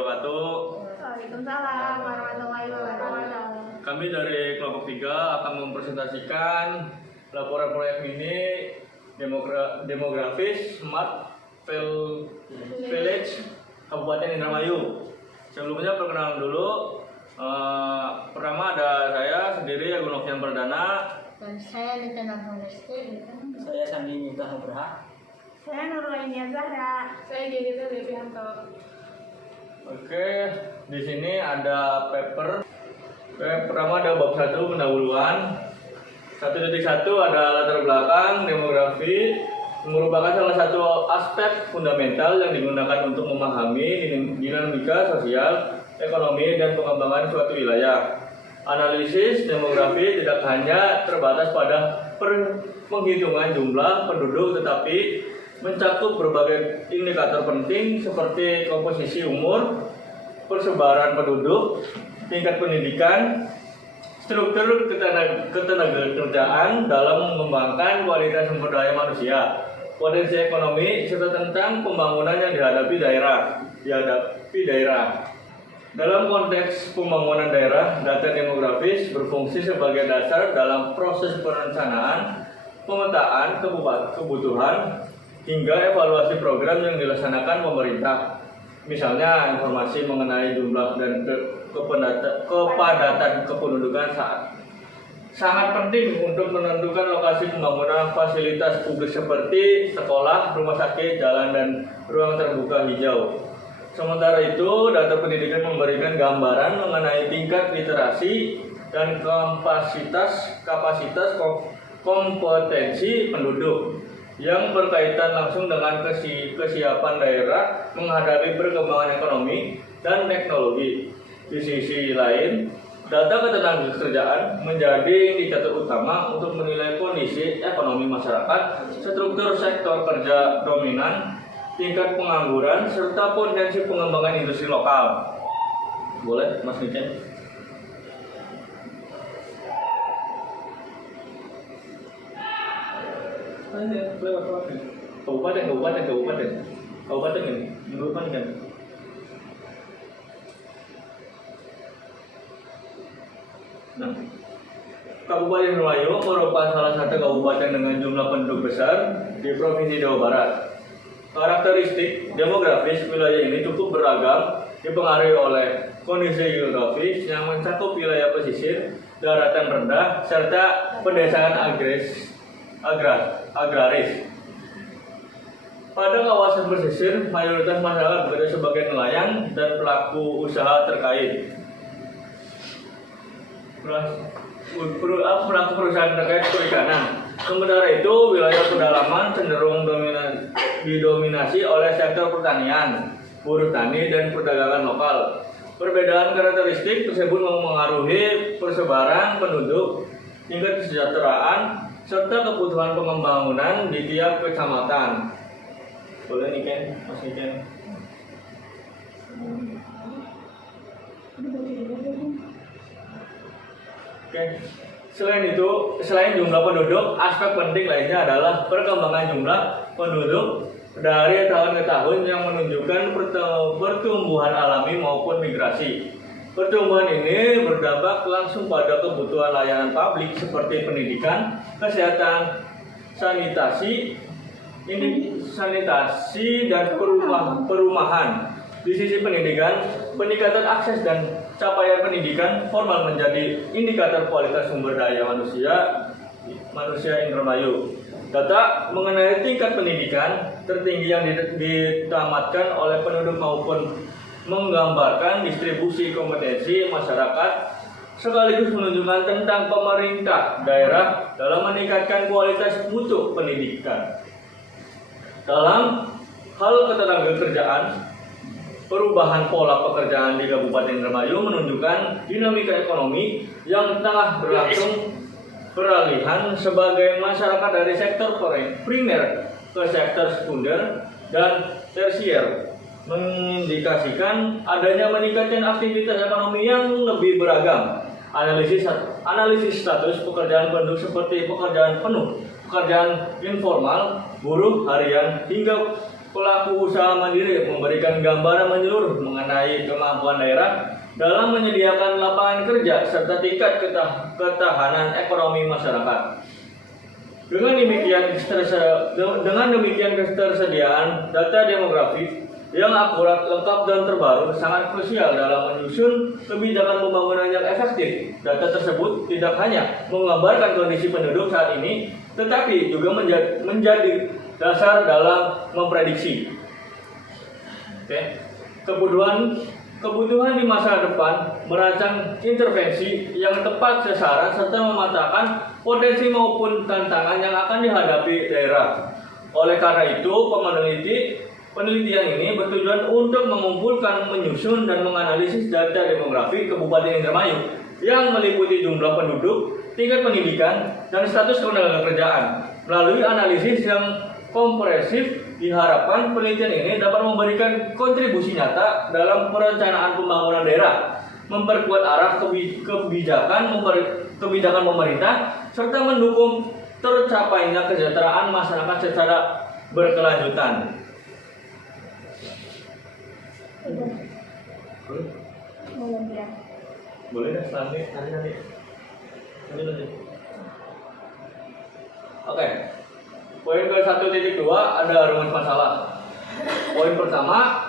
wabarakatuh. Waalaikumsalam warahmatullahi wabarakatuh. Kami dari kelompok 3 akan mempresentasikan laporan proyek mini demografis Smart Village Kabupaten Indramayu. Sebelumnya perkenalan dulu. Pertama ada saya sendiri Agung Novian Perdana. Dan saya Nita Nafonesti. Saya Sandi Nita Nugraha. Saya Nurlainia Zahra. Saya Jenita Devianto. Oke, di sini ada paper. Pertama ada bab 1 pendahuluan. 1.1 ada latar belakang demografi, merupakan salah satu aspek fundamental yang digunakan untuk memahami dinamika sosial, ekonomi, dan pengembangan suatu wilayah. Analisis demografi tidak hanya terbatas pada penghitungan jumlah penduduk, tetapi mencakup berbagai indikator penting seperti komposisi umur, persebaran penduduk, tingkat pendidikan, struktur ketenagakerjaan dalam mengembangkan kualitas sumber daya manusia, potensi ekonomi, serta tentang pembangunan yang dihadapi daerah. Dalam konteks pembangunan daerah, data demografis berfungsi sebagai dasar dalam proses perencanaan, pemetaan kebutuhan, hingga evaluasi program yang dilaksanakan pemerintah. Misalnya informasi mengenai jumlah dan kepadatan kependudukan sangat penting untuk menentukan lokasi pembangunan fasilitas publik seperti sekolah, rumah sakit, jalan, dan ruang terbuka hijau. Sementara itu, data pendidikan memberikan gambaran mengenai tingkat literasi dan kapasitas kompetensi penduduk yang berkaitan langsung dengan kesiapan daerah menghadapi perkembangan ekonomi dan teknologi. Di sisi lain, data ketenagakerjaan menjadi indikator utama untuk menilai kondisi ekonomi masyarakat, struktur sektor kerja dominan, tingkat pengangguran, serta potensi pengembangan industri lokal. Boleh, Mas Niken? Kabupaten ini, menurut kan? Nah, Kabupaten Indramayu merupakan salah satu kabupaten dengan jumlah penduduk besar di Provinsi Jawa Barat. Karakteristik demografis wilayah ini cukup beragam, dipengaruhi oleh kondisi geografis yang mencakup wilayah pesisir, daratan rendah, serta pedesaan agraris. Pada kawasan pesisir, mayoritas masyarakat bekerja sebagai nelayan dan pelaku usaha terkait. Pelaku perusahaan terkait perikanan. Sementara itu, wilayah pedalaman cenderung didominasi oleh sektor pertanian, buruh tani, dan perdagangan lokal. Perbedaan karakteristik tersebut mempengaruhi persebaran penduduk, tingkat kesejahteraan, serta kebutuhan pembangunan di tiap kecamatan. Boleh nih Ken, Mas Ken. Oke. Selain jumlah penduduk, aspek penting lainnya adalah perkembangan jumlah penduduk dari tahun ke tahun yang menunjukkan pertumbuhan alami maupun migrasi. Pertumbuhan ini berdampak langsung pada kebutuhan layanan publik seperti pendidikan, kesehatan, sanitasi dan perumahan. Di sisi pendidikan, peningkatan akses dan capaian pendidikan formal menjadi indikator kualitas sumber daya manusia Indramayu. Data mengenai tingkat pendidikan tertinggi yang ditamatkan oleh penduduk maupun menggambarkan distribusi kompetensi masyarakat sekaligus menunjukkan tentang pemerintah daerah dalam meningkatkan kualitas mutu pendidikan. Dalam hal ketenagakerjaan, perubahan pola pekerjaan di Kabupaten Indramayu menunjukkan dinamika ekonomi yang tengah berlangsung peralihan sebagai masyarakat dari sektor primer ke sektor sekunder dan tersier, mengindikasikan adanya meningkatkan aktivitas ekonomi yang lebih beragam. Analisis status pekerjaan penduduk seperti pekerjaan penuh, pekerjaan informal, buruh harian, hingga pelaku usaha mandiri memberikan gambaran menyeluruh mengenai kemampuan daerah dalam menyediakan lapangan kerja serta tingkat ketahanan ekonomi masyarakat. Dengan demikian ketersediaan data demografi yang akurat, lengkap, dan terbaru sangat krusial dalam menyusun kebijakan pembangunan yang efektif. Data tersebut tidak hanya menggambarkan kondisi penduduk saat ini, tetapi juga menjadi dasar dalam memprediksi kebutuhan di masa depan, merancang intervensi yang tepat sasaran, serta memetakan potensi maupun tantangan yang akan dihadapi daerah. Oleh karena itu, penelitian ini bertujuan untuk mengumpulkan, menyusun, dan menganalisis data demografi Kabupaten Indramayu yang meliputi jumlah penduduk, tingkat pendidikan, dan status ketenagakerjaan. Melalui analisis yang komprehensif, diharapkan penelitian ini dapat memberikan kontribusi nyata dalam perencanaan pembangunan daerah, memperkuat arah kebijakan pemerintah, serta mendukung tercapainya kesejahteraan masyarakat secara berkelanjutan. Boleh deh, nanti. Oke. Poin ke 1.2 ada rumus masalah. Poin pertama,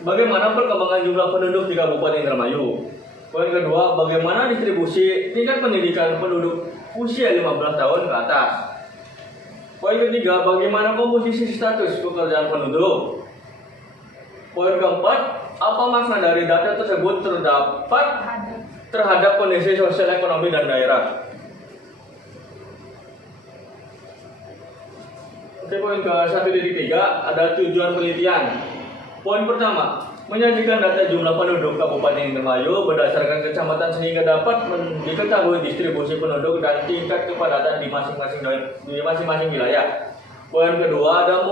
bagaimana perkembangan jumlah penduduk di Kabupaten Indramayu. Poin kedua, bagaimana distribusi tingkat pendidikan penduduk usia 15 tahun ke atas. Poin ketiga, bagaimana komposisi status pekerjaan penduduk. Poin keempat, apa makna dari data tersebut terhadap kondisi sosial ekonomi dan daerah. Poin ke 1.3 ada tujuan penelitian. Poin pertama, menyajikan data jumlah penduduk Kabupaten Indramayu berdasarkan kecamatan sehingga dapat diketahui distribusi penduduk dan tingkat kepadatan di masing-masing wilayah. Poin kedua ada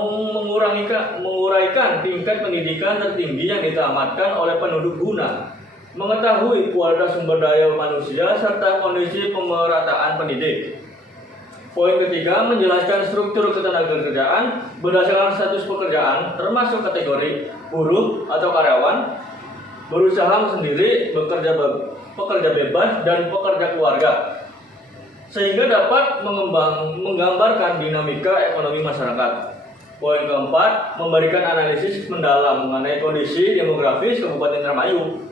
menguraikan tingkat pendidikan tertinggi yang ditamatkan oleh penduduk guna mengetahui kualitas sumber daya manusia serta kondisi pemerataan pendidik. Poin ketiga, menjelaskan struktur ketenagakerjaan berdasarkan status pekerjaan termasuk kategori buruh atau karyawan, berusaha sendiri, pekerja bebas, dan pekerja keluarga, sehingga dapat menggambarkan dinamika ekonomi masyarakat. Poin keempat, memberikan analisis mendalam mengenai kondisi demografis Kabupaten Indramayu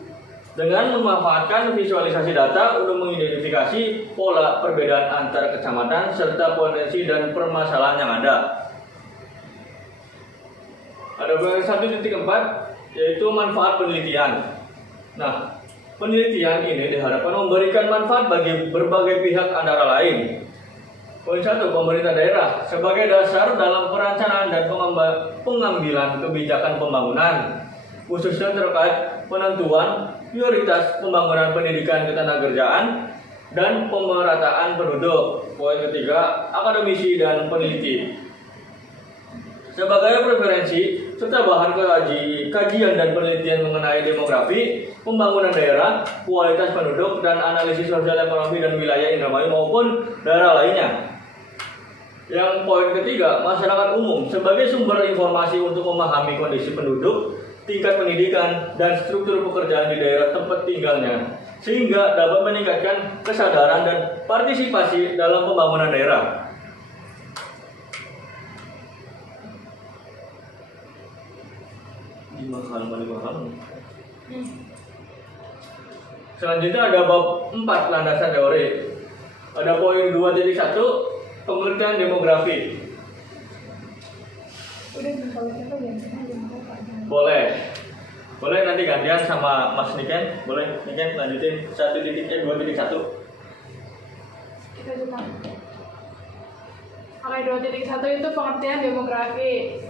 dengan memanfaatkan visualisasi data untuk mengidentifikasi pola perbedaan antar kecamatan serta potensi dan permasalahan yang ada. Ada poin 1.4 yaitu manfaat penelitian. Nah, penelitian ini diharapkan memberikan manfaat bagi berbagai pihak antara lain. Poin 1, pemerintah daerah sebagai dasar dalam perencanaan dan pengambilan kebijakan pembangunan, khususnya terkait penentuan prioritas pembangunan pendidikan ketenagakerjaan dan pemerataan penduduk. Poin ketiga, akademisi dan peneliti sebagai preferensi serta bahan kajian dan penelitian mengenai demografi, pembangunan daerah, kualitas penduduk, dan analisis sosial ekonomi dan wilayah Indramayu maupun daerah lainnya. Yang poin ketiga, masyarakat umum sebagai sumber informasi untuk memahami kondisi penduduk, tingkat pendidikan, dan struktur pekerjaan di daerah tempat tinggalnya, sehingga dapat meningkatkan kesadaran dan partisipasi dalam pembangunan daerah. Selanjutnya ada bab 4 landasan teori. Ada poin 2.1 pengertian demografi. Boleh nanti gantian sama Mas Niken. Boleh Niken lanjutin 2.1. Kita juga. Oke, 2.1 itu pengertian demografi.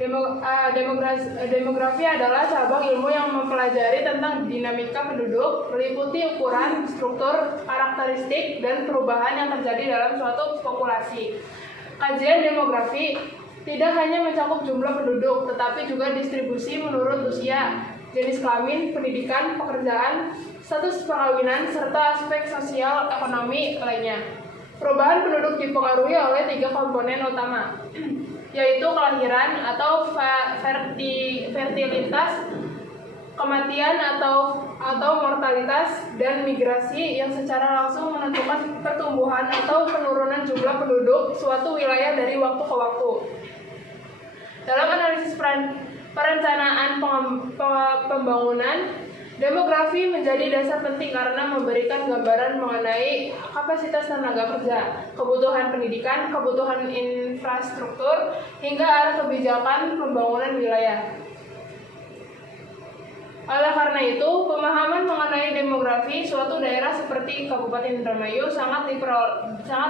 Demografi adalah cabang ilmu yang mempelajari tentang dinamika penduduk, meliputi ukuran, struktur, karakteristik, dan perubahan yang terjadi dalam suatu populasi. Kajian demografi tidak hanya mencakup jumlah penduduk, tetapi juga distribusi menurut usia, jenis kelamin, pendidikan, pekerjaan, status perkawinan, serta aspek sosial ekonomi lainnya. Perubahan penduduk dipengaruhi oleh 3 komponen utama. yaitu kelahiran atau fertilitas, kematian atau mortalitas, dan migrasi yang secara langsung menentukan pertumbuhan atau penurunan jumlah penduduk suatu wilayah dari waktu ke waktu. Dalam analisis perencanaan pembangunan, demografi menjadi dasar penting karena memberikan gambaran mengenai kapasitas tenaga kerja, kebutuhan pendidikan, kebutuhan infrastruktur, hingga arah kebijakan pembangunan wilayah. Oleh karena itu, pemahaman mengenai demografi suatu daerah seperti Kabupaten Indramayu sangat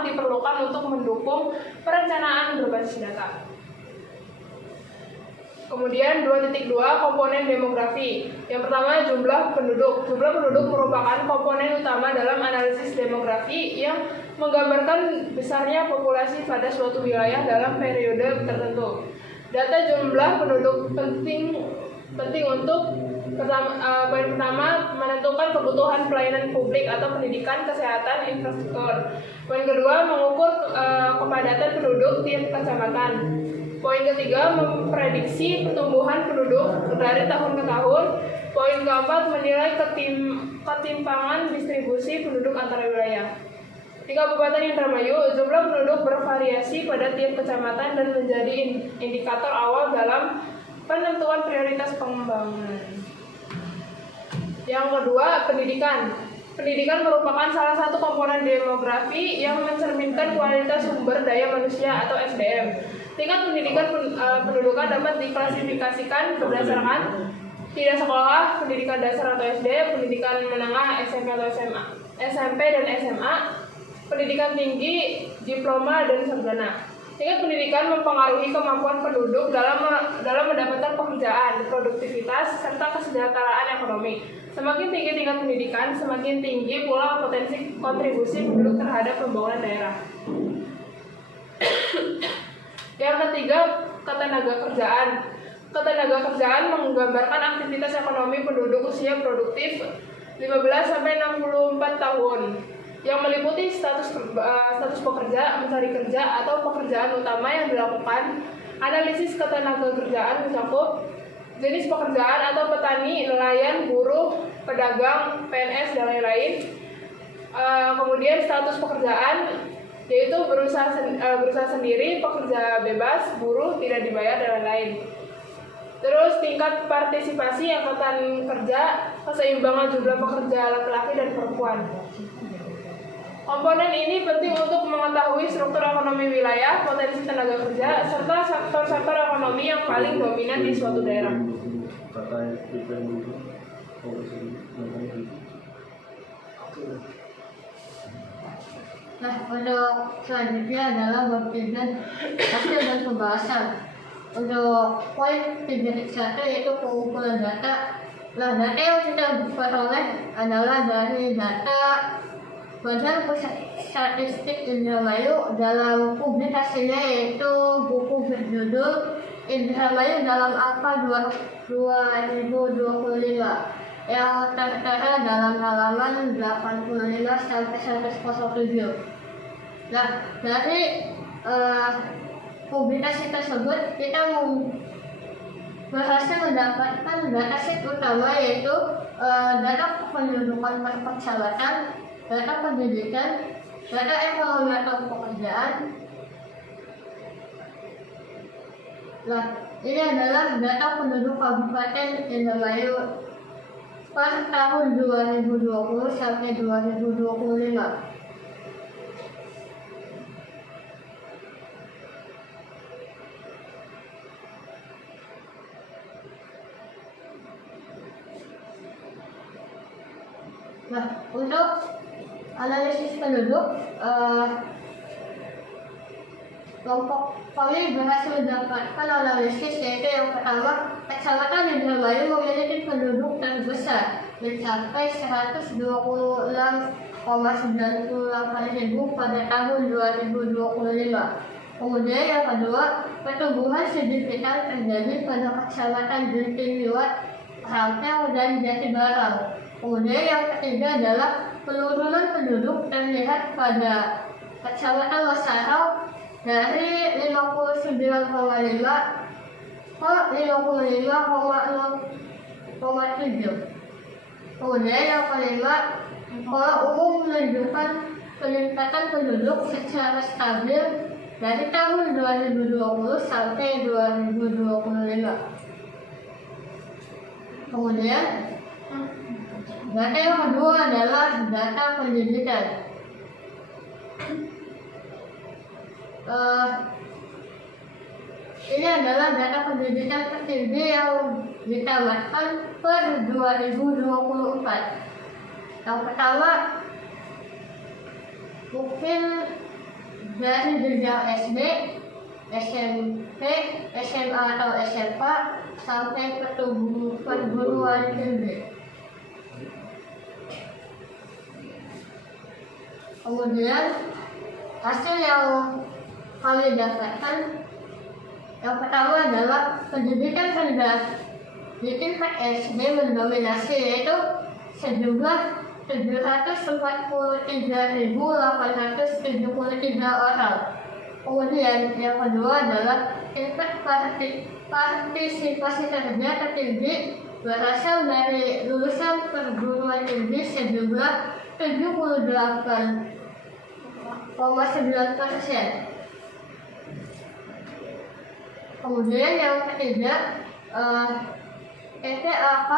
diperlukan untuk mendukung perencanaan berbasis data. Kemudian 2.2 komponen demografi. Yang pertama, jumlah penduduk. Jumlah penduduk merupakan komponen utama dalam analisis demografi yang menggambarkan besarnya populasi pada suatu wilayah dalam periode tertentu. Data jumlah penduduk penting untuk poin pertama, menentukan kebutuhan pelayanan publik atau pendidikan, kesehatan, infrastruktur. Poin kedua, mengukur kepadatan penduduk tiap kecamatan. Poin ketiga, memprediksi pertumbuhan penduduk dari tahun ke tahun. Poin keempat, menilai ketimpangan distribusi penduduk antar wilayah. Di Kabupaten Indramayu, jumlah penduduk bervariasi pada tiap kecamatan dan menjadi indikator awal dalam penentuan prioritas pembangunan. Yang kedua, pendidikan. Pendidikan merupakan salah satu komponen demografi yang mencerminkan kualitas sumber daya manusia atau SDM. Tingkat pendidikan pendudukan dapat diklasifikasikan berdasarkan tidak sekolah, pendidikan dasar atau SD, pendidikan menengah SMP atau SMA, SMP dan SMA, pendidikan tinggi, diploma dan sarjana. Tingkat pendidikan mempengaruhi kemampuan penduduk dalam mendapatkan pekerjaan, produktivitas, serta kesejahteraan ekonomi. Semakin tinggi tingkat pendidikan, semakin tinggi pula potensi kontribusi penduduk terhadap pembangunan daerah. Yang ketiga, ketenagakerjaan. Ketenagakerjaan menggambarkan aktivitas ekonomi penduduk usia produktif 15-64 tahun yang meliputi status pekerja, mencari kerja, atau pekerjaan utama yang dilakukan. Analisis ketenagakerjaan mencakup jenis pekerjaan atau petani, nelayan, buruh, pedagang, PNS, dan lain-lain. Kemudian status pekerjaan yaitu berusaha sendiri, pekerja bebas, buruh, tidak dibayar, dan lain-lain. Terus tingkat partisipasi angkatan kerja, keseimbangan jumlah pekerja laki-laki dan perempuan. Komponen ini penting untuk mengetahui struktur ekonomi wilayah, potensi tenaga kerja, serta sektor-sektor ekonomi yang paling dominan di suatu daerah. Nah, untuk selanjutnya adalah bab 3 hasil dan pembahasan. Untuk poin 3.1 yaitu pengumpulan data. Nah, data yang kita peroleh adalah dari data Badan Pusat Statistik Indramayu dalam publikasinya yaitu buku berjudul Indramayu dalam Angka 2025 yang tertera dalam halaman 85-107. Nah, dari publikasi tersebut kita berhasil mendapatkan data sheet utama yaitu data pendudukan per kecamatan, data pendidikan, data ekonomi atau pekerjaan. Nah, ini adalah data penduduk Kabupaten Indramayu per tahun 2020 sampai 2025. Nah, untuk analisis penduduk, kelompok kami berhasil mendapatkan analisis yaitu yang pertama, Kecamatan Indramayu memiliki penduduk terbesar mencapai 126,98.000 pada tahun 2025. Kemudian yang kedua, pertumbuhan signifikan terjadi pada Kecamatan Jatiluhur, Rangkel, dan Jatibarang. Kemudian yang ketiga adalah penurunan penduduk terlihat pada Kecamatan Losarau, dari 59,5 ke 55,0,7. Kemudian yang kelima, pola umum menunjukkan peningkatan penduduk secara stabil dari tahun 2020 sampai 2025. Kemudian data yang kedua adalah data pendidikan. Ini adalah data pendidikan tertinggi yang ditamatkan per 2024. Yang pertama, mungkin dari jenjang SD, SMP, SMA atau SMK sampai perguruan tinggi. Kemudian hasil yang kami dapatkan, yang pertama adalah pendidikan rendah di tingkat SD mendominasi, yaitu sejumlah 743.873 orang. Kemudian yang kedua adalah tingkat partisipasi kerja tertinggi berasal dari lulusan perguruan tinggi sejumlah 78,9%. Kemudian yang ketiga, TTAK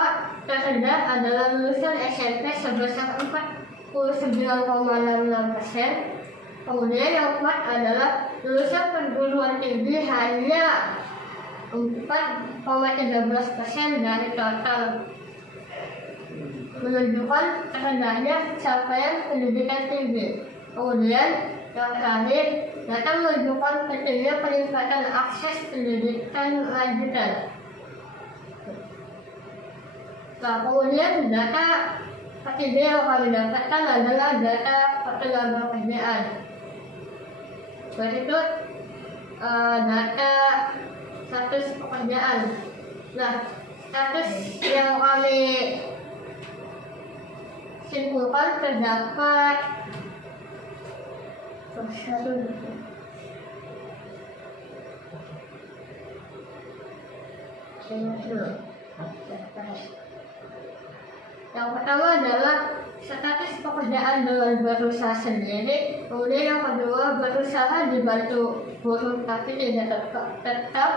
terendah adalah lulusan SMP sebesar 49,66%. Kemudian yang keempat adalah lulusan perguruan tinggi hanya 4,13% dari total, menunjukkan rendahnya capaian pendidikan tinggi. Kemudian yang terakhir, data menunjukkan pentingnya peningkatan akses pendidikan lanjutan. Nah, kemudian data ketiga yang kami dapatkan adalah data ketenagakerjaan. Berikut data status pekerjaan. Nah, status yang kami simpulkan terdapat yang pertama adalah status pekerjaan dengan berusaha sendiri. Kemudian yang kedua, berusaha dibantu buruh tapi tidak tetap.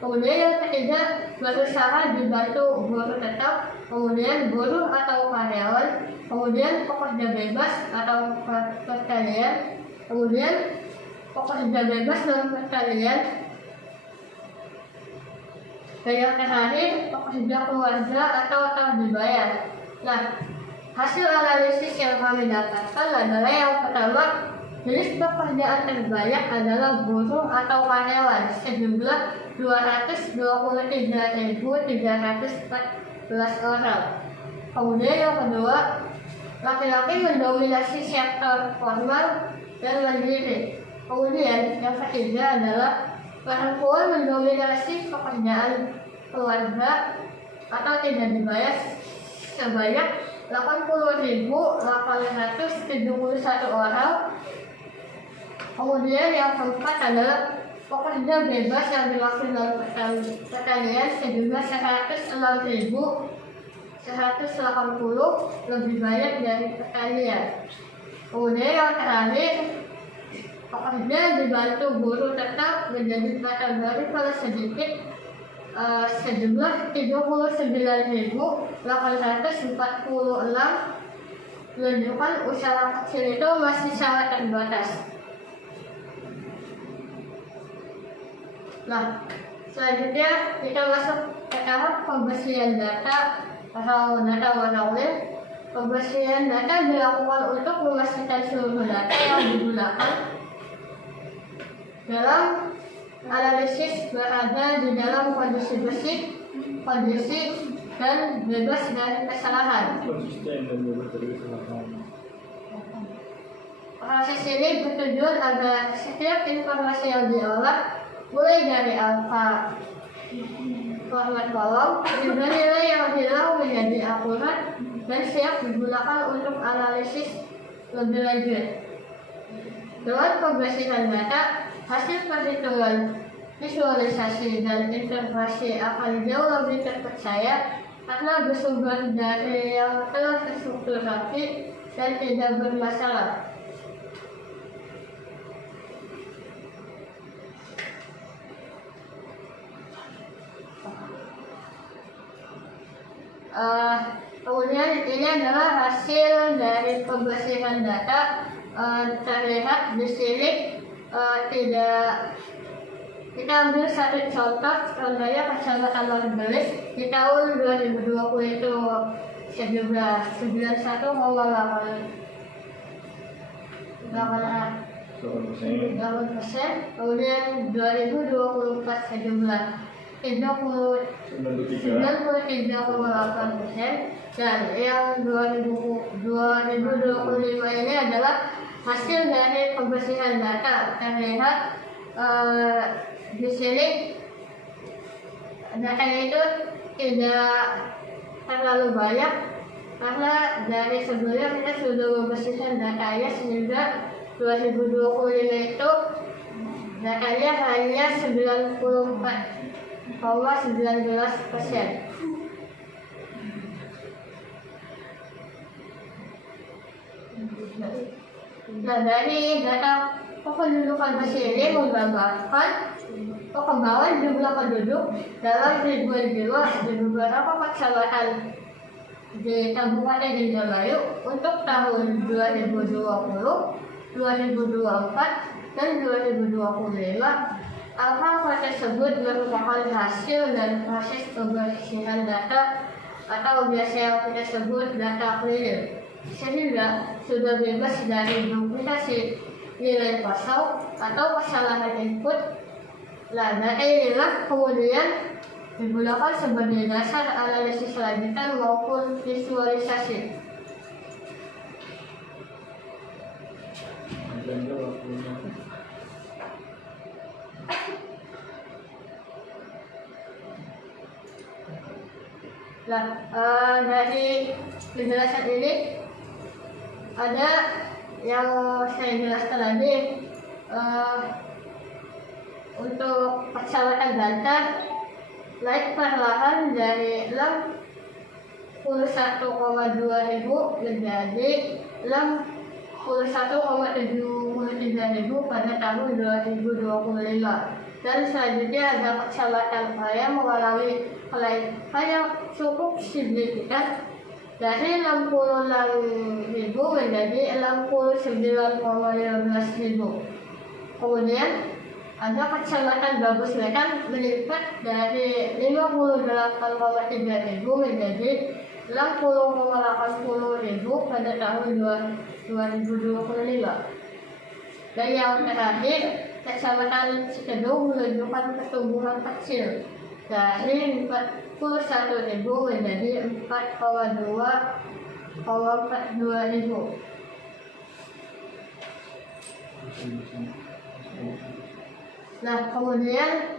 Kemudian yang ketiga, berusaha dibantu buruh tetap. Kemudian buruh atau karyawan. Kemudian pekerja bebas atau pertanian. Kemudian pekerja bebas dalam pertanian. Dan yang terakhir, pekerja keluarga atau dibayar. Nah, hasil analisis yang kami dapatkan adalah yang pertama, jenis pekerjaan terbanyak adalah buruh atau karyawan sejumlah 223.314 orang. Kemudian yang kedua, laki-laki mendominasi sektor formal dan mandiri. Kemudian yang ketiga adalah perempuan mendominasi pekerjaan keluarga atau tidak dibayar sebanyak 80.871 orang. Kemudian yang keempat adalah pekerja bebas yang dimaksud dalam pertanian sejumlah 106.180, lebih banyak dari pertanian. Kemudian yang terakhir, pekerja dibantu buruh tetap menjadi kategori paling sedikit sejumlah 39.846, menunjukkan usaha kecil itu masih sangat terbatas. Nah, selanjutnya kita masuk ke tahap pembersihan data atau data manual. Pembersihan data dilakukan untuk memastikan seluruh data yang digunakan dalam analisis berada di dalam kondisi bersih, kondisi dan bebas dari kesalahan. Proses ini bertujuan agar setiap informasi yang diolah, mulai dari angka format kolom hingga nilai yang hilang menjadi akurat dan siap digunakan untuk analisis lebih lanjut. Dengan pembersihan data, hasil perhitungan visualisasi dan interpretasi akan jauh lebih terpercaya karena bersumber dari yang telah terstruktur rapi dan tidak bermasalah. Kemudian ini adalah hasil dari pembersihan data. Terlihat di sini tidak. Kita ambil satu contohnya kecamatan Marbelis di tahun 2020 itu sejumlah 91,8%, kemudian 2024 sejumlah 93,8%, dan yang 2025 ini adalah hasil dari pembersihan data. Terlihat di sini data itu tidak terlalu banyak karena dari sebelumnya kita sudah membersihkan datanya, sehingga 2025 itu datanya hanya 94,19%. Nah, dari data kependudukan bersih ini menggambarkan perkembangan jumlah penduduk dalam ribuan jiwa di beberapa kecamatan di Kabupaten Indramayu untuk tahun 2020, 2024, dan 2025. Angka tersebut merupakan hasil dan proses pembersihan data atau biasa yang kita sebut data cleaning, sehingga sudah bebas dari duplikasi nilai kosong atau kesalahan input. Nah, data inilah kemudian digunakan sebagai dasar analisis lanjutan maupun visualisasi. Nah, dari penjelasan ini ada yang saya jelaskan lagi. Untuk kecamatan Bantar naik perlahan dari 61,2 ribu menjadi 61,73 ribu pada tahun 2025. Dan selanjutnya ada kecamatan Raya mengalami kenaikan yang cukup signifikan dari 66 ribu menjadi 69,15 ribu. Kemudian ada kecamatan Bagus Wetan meningkat dari 58,3 ribu menjadi 60,80 ribu pada tahun 2025. Dan yang terakhir, kecamatan Cikedung menunjukkan pertumbuhan kecil dari 41 ribu menjadi 4,42 ribu. Nah, kemudian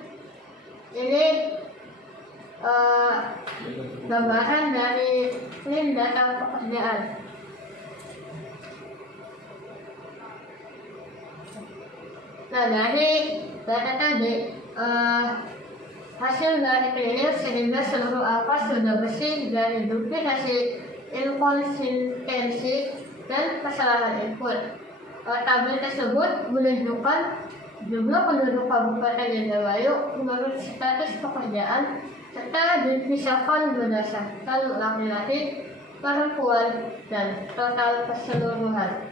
ini gambaran dari klaim data pekerjaan. Nah, dari data tadi hasil dari cleaning sehingga seluruh angka sudah bersih dari duplikasi, inkonsistensi, dan kesalahan input. Tabel tersebut menunjukkan jumlah penduduk Kabupaten Indramayu menurut status pekerjaan serta dipisahkan berdasarkan laki-laki, perempuan, dan total keseluruhan.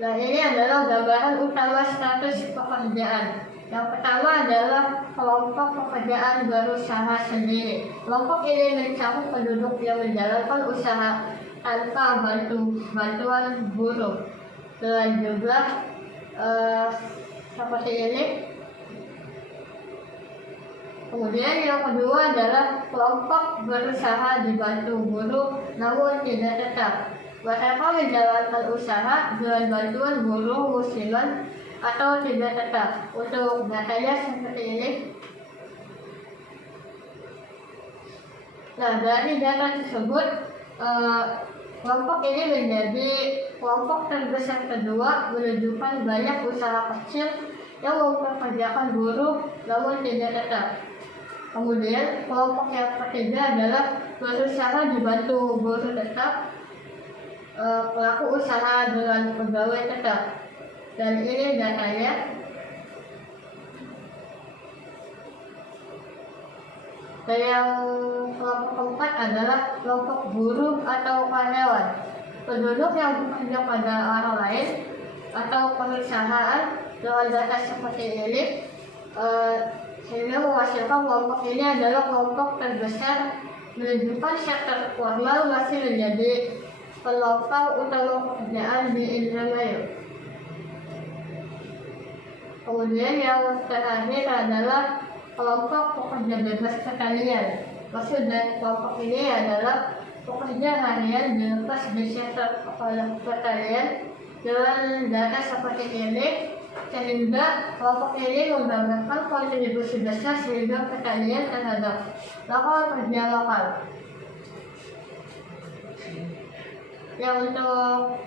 Nah, ini adalah gambaran utama status pekerjaan. Yang pertama adalah kelompok pekerjaan berusaha sendiri. Kelompok ini mencakup penduduk yang menjalankan usaha tanpa bantuan buruh dengan jumlah seperti ini. Kemudian yang kedua adalah kelompok berusaha dibantu buruh namun tidak tetap. Mereka menjalankan usaha dengan bantuan buruh musiman atau tidak tetap. Untuk datanya seperti ini. Nah, dari data tersebut Eh, Kelompok ini menjadi kelompok terbesar kedua, menunjukkan banyak usaha kecil yang mempekerjakan buruh namun tidak tetap. Kemudian kelompok yang ketiga adalah berusaha dibantu buruh tetap, pelaku usaha dengan pegawai tetap. Dan ini datanya. Dan yang kelompok keempat adalah kelompok buruh atau karyawan. Penduduk yang bekerja pada orang lain atau perusahaan dengan data seperti ini, sehingga menghasilkan kelompok ini adalah kelompok terbesar, menunjukkan sektor formal masih menjadi penopang utama pekerjaan di Indramayu. Kemudian yang terakhir adalah kelompok pekerja bebas sekalian. Maksud dari kelompok ini adalah pekerja harian bebas di sektor pertanian dengan data seperti ini, sehingga kelompok ini menggambarkan kontribusi besar sehingga pertanian terhadap lapangan kerja lokal. Yang untuk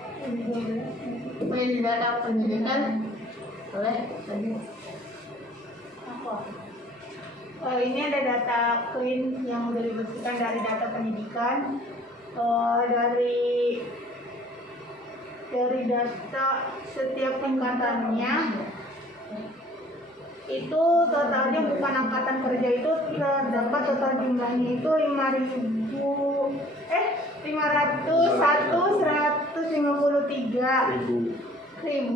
data pendidikan boleh tadi. Ini ada data clean yang sudah dibersihkan dari data pendidikan. Dari data setiap tingkatannya itu totalnya, bukan angkatan kerja, itu terdapat total jumlahnya itu 501.153.000.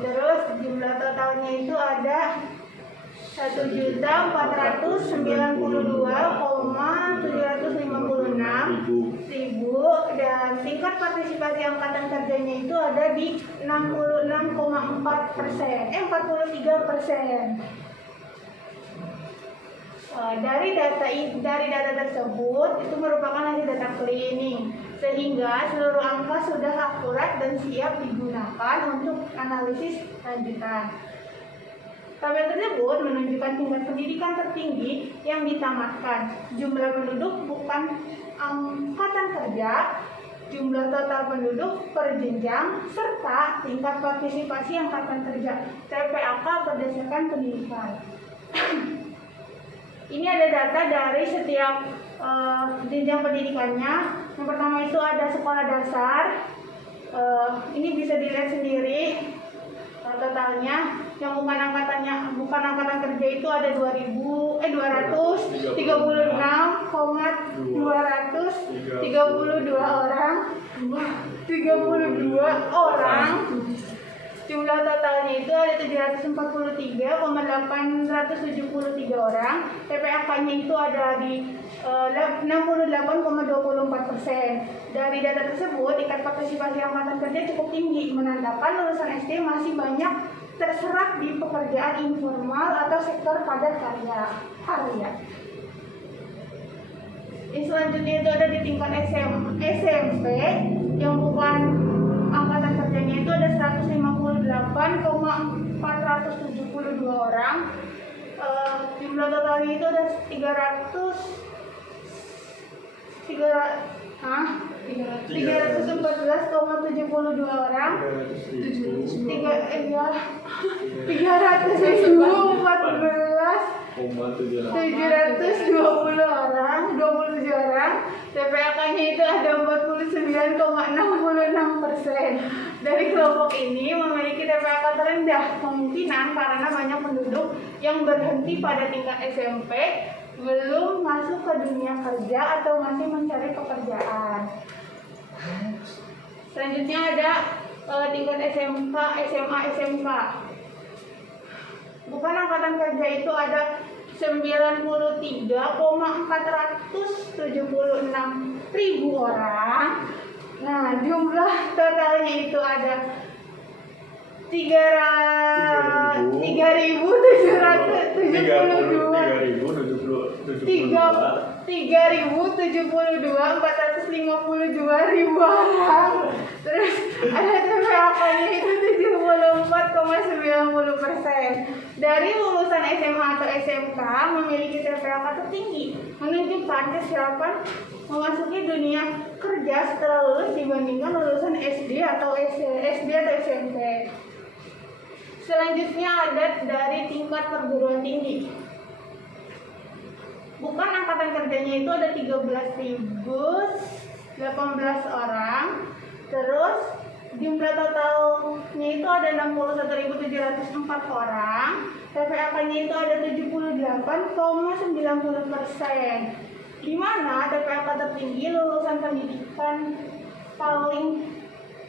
Terus jumlah totalnya itu ada 1.492.756.000, dan tingkat partisipasi angkatan kerjanya itu ada di 43%. Dari data tersebut itu merupakan hasil data cleaning, sehingga seluruh angka sudah akurat dan siap digunakan untuk analisis lanjutan. Tabel tersebut menunjukkan tingkat pendidikan tertinggi yang ditamatkan, jumlah penduduk bukan angkatan kerja, jumlah total penduduk per jenjang, serta tingkat partisipasi angkatan kerja (TPAK) berdasarkan pendidikan. Ini ada data dari setiap jenjang pendidikannya. Yang pertama itu ada sekolah dasar. Ini bisa dilihat sendiri totalnya. Yang bukan angkatan kerja itu ada 236,232 orang. Jumlah totalnya itu ada 743,873 orang. TPAK-nya itu ada di 68,24%. Dari data tersebut, tingkat partisipasi angkatan kerja cukup tinggi, menandakan lulusan SD masih banyak terserap di pekerjaan informal atau sektor padat karya. Selanjutnya itu ada di tingkat SMP yang bukan angkatan kerjanya itu ada 158,472 orang. Jumlah totalnya itu ada 314,72 orang. 314,720 orang, 27 orang. TPAK-nya itu ada 49,66%. Dari kelompok ini memiliki TPAK terendah, kemungkinan karena banyak penduduk yang berhenti pada tingkat SMP, belum masuk ke dunia kerja atau masih mencari pekerjaan. Selanjutnya ada tingkat SMK, SMA, SMK. Bukan angkatan kerja itu ada 93,476.000 orang. Nah, jumlah totalnya itu ada 3.772 3.072.452.000 orang. Terus ada TPAK-nya itu 74,90%. Dari lulusan SMA atau SMK memiliki TPAK tertinggi, menunjukkan kesiapan memasuki dunia kerja setelah lulus dibandingkan lulusan SD atau SMP. Selanjutnya ada dari tingkat perguruan tinggi. Bukan angkatan kerjanya itu ada 13.018 orang. Terus jumlah totalnya itu ada 61.704 orang. TPAK-nya itu ada 78,90%. Di mana TPAK tertinggi lulusan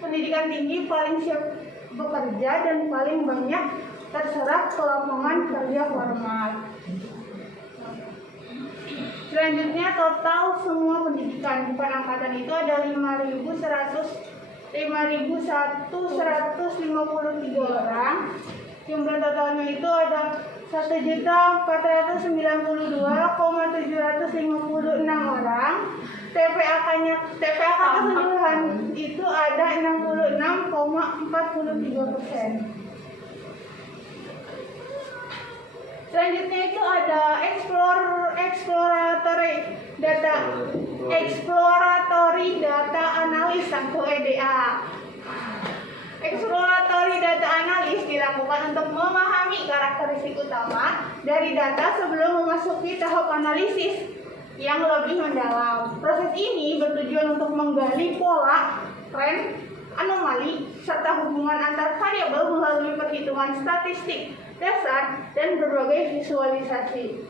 pendidikan tinggi paling siap bekerja dan paling banyak terserap ke lapangan kerja formal. Selanjutnya total semua pendidikan bukan angkatan itu ada 5.153 orang. Jumlah totalnya itu ada 1.492.756 orang. TPAK keseluruhan itu ada 66,43%. Selanjutnya itu ada exploratory data analis atau EDA. Exploratory data analis dilakukan untuk memahami karakteristik utama dari data sebelum memasuki tahap analisis yang lebih mendalam. Proses ini bertujuan untuk menggali pola, tren, anomali, serta hubungan antar variabel melalui perhitungan statistik dasar dan berbagai visualisasi.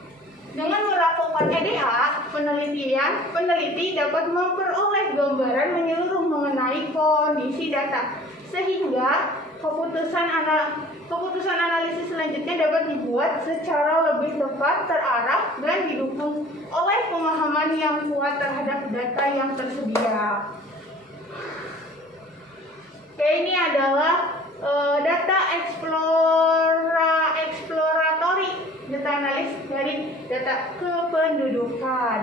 Dengan melakukan EDA, peneliti dapat memperoleh gambaran menyeluruh mengenai kondisi data, sehingga keputusan analisis selanjutnya dapat dibuat secara lebih tepat, terarah, dan didukung oleh pemahaman yang kuat terhadap data yang tersedia. Oke, ini adalah data exploratory data analis dari data kependudukan.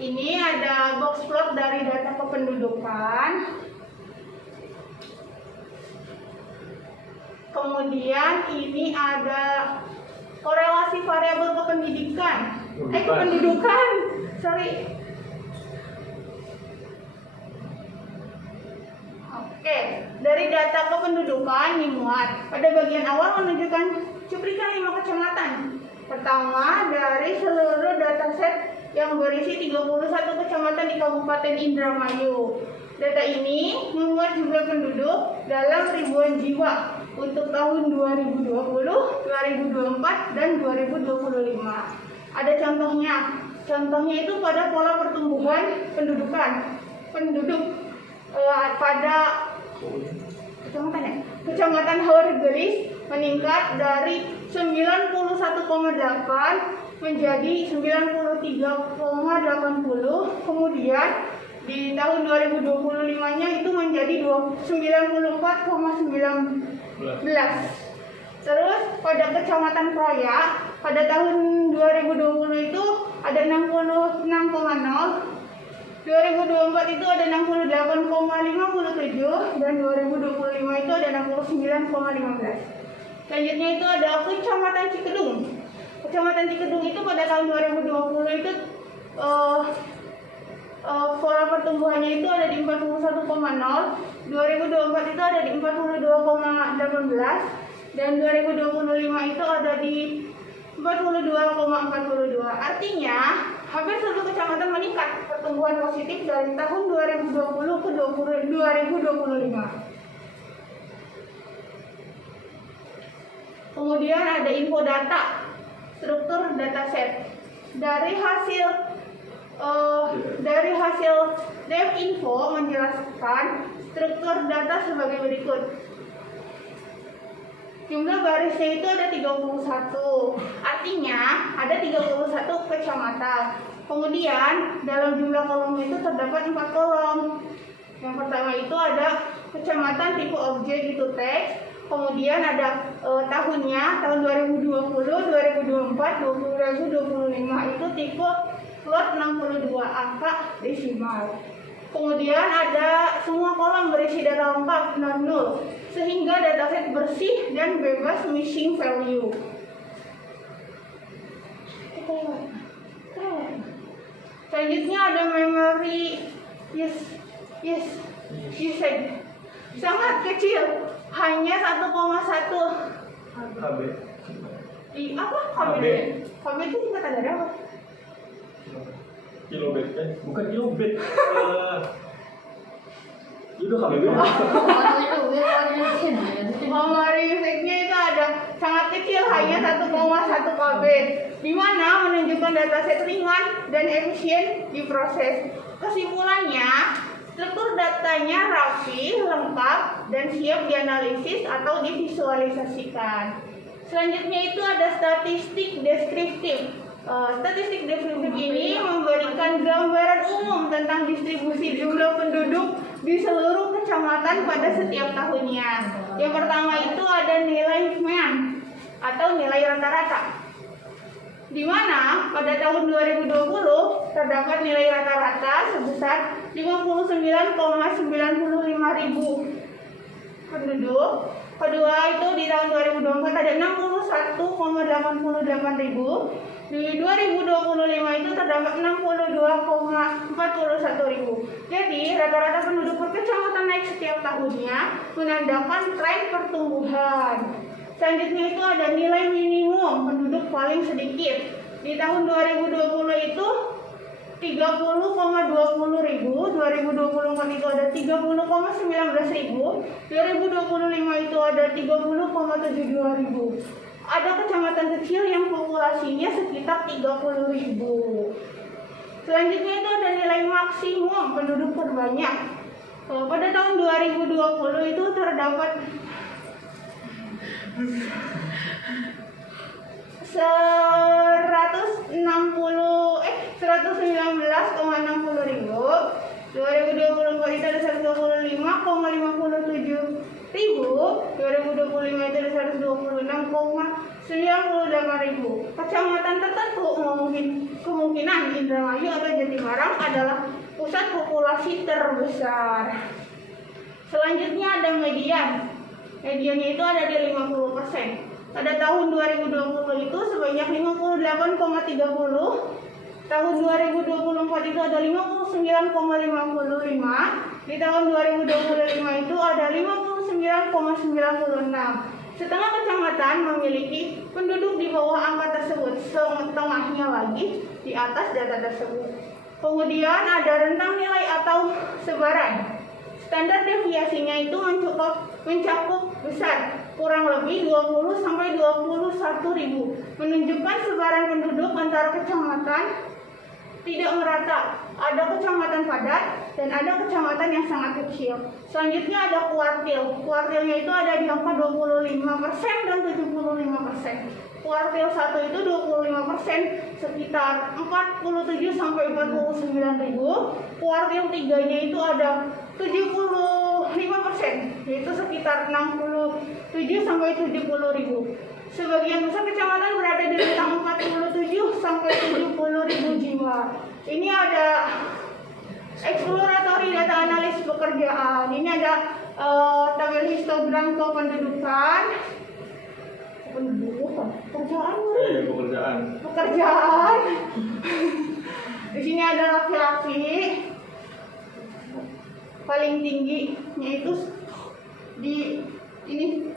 Ini ada box plot dari data kependudukan. Kemudian ini ada korelasi variabel kependudukan. Oke, dari data kependudukan dimuat. Pada bagian awal menunjukkan cuplikan 5 kecamatan. Pertama, dari seluruh dataset yang berisi 31 kecamatan di Kabupaten Indramayu. Data ini memuat jumlah penduduk dalam ribuan jiwa untuk tahun 2020, 2024, dan 2025. Ada contohnya. Contohnya itu pada pola pertumbuhan penduduk pada Kecamatan Haurgelis meningkat dari 91,8 menjadi 93,80. Kemudian di tahun 2025-nya itu menjadi 94,19. Terus pada Kecamatan Proya pada tahun 2020 itu ada 66,0. 2024 itu ada 68,57 dan 2025 itu ada 69,15. Selanjutnya itu ada Kecamatan Cikedung. Kecamatan Cikedung itu pada tahun 2020 itu pola pertumbuhannya itu ada di 41,0. 2024 itu ada di 42,18 dan 2025 itu ada di 42,42. Artinya hampir seluruh kecamatan meningkat pertumbuhan positif dari tahun 2020 ke 2025. Kemudian ada info data, struktur dataset. Dari hasil Devinfo menjelaskan struktur data sebagai berikut. Jumlah barisnya itu ada 31, artinya ada 31 kecamatan. Kemudian dalam jumlah kolom itu terdapat 4 kolom. Yang pertama itu ada kecamatan tipe objek itu teks, kemudian ada tahunnya, tahun 2020, 2024, 2025 itu tipe float 62 angka desimal. Kemudian ada semua kolom berisi data lengkap non-null, sehingga dataset bersih dan bebas missing value. Selanjutnya ada memory usage sangat kecil, hanya 1,1 KB. di apa KB? KB itu singkatan dari apa? Kilobit kan? Bukan kilobit. Itu KB. Memory usage-nya itu ada sangat kecil, hanya 1,1 KB, di mana menunjukkan dataset ringan dan efisien diproses. Kesimpulannya, struktur datanya rapi, lengkap, dan siap dianalisis atau divisualisasikan. Selanjutnya itu ada statistik deskriptif. Statistik deskriptif ini memberikan gambaran umum tentang distribusi jumlah penduduk di seluruh kecamatan pada setiap tahunnya. Yang pertama itu ada nilai mean atau nilai rata-rata, di mana pada tahun 2020 terdapat nilai rata-rata sebesar 59,95 ribu penduduk. Kedua itu di tahun 2024 ada 61,88 ribu. Di 2025 itu terdapat 62,41 ribu. Jadi rata-rata penduduk per kecamatan naik setiap tahunnya, menandakan tren pertumbuhan. Selanjutnya itu ada nilai minimum penduduk paling sedikit. Di tahun 2020 itu 30,20 ribu, 2024 itu ada 30,19 ribu, 2025 itu ada 30,72 ribu. Ada kecamatan kecil yang populasinya sekitar 30 ribu. Selanjutnya itu ada nilai maksimum penduduk terbanyak. Pada tahun 2020 itu terdapat 119,60 ribu. 2024 itu ada 125,57 ribu. 2025 itu ada 126,98 ribu. Kecamatan tertentu kemungkinan Indramayu atau Jatibarang adalah pusat populasi terbesar. Selanjutnya ada median. Mediannya itu ada di 50%. Pada tahun 2020 itu sebanyak 58,30. Tahun 2024 itu ada 59,55. Di tahun 2025 itu ada 59,96. Setengah kecamatan memiliki penduduk di bawah angka tersebut, setengahnya lagi di atas data tersebut. Kemudian ada rentang nilai atau sebaran. Standar deviasinya itu mencakup besar, kurang lebih 20 sampai 21 ribu, menunjukkan sebaran penduduk antara kecamatan tidak merata. Ada kecamatan padat dan ada kecamatan yang sangat kecil. Selanjutnya ada kuartil. Kuartilnya itu ada di angka 25% dan 75%. Kuartil 1 itu 25%, sekitar 47 sampai 49 ribu. Kuartil 3-nya itu ada 75%, yaitu sekitar 67 sampai 70 ribu. Sebagian besar kecamatan berada di rentang 47 sampai 70 ribu jiwa. Ini ada exploratory data analis pekerjaan. Ini ada tabel histogram kependudukan. Pekerjaan. Di sini ada laki-laki. Paling tinggi yaitu di ini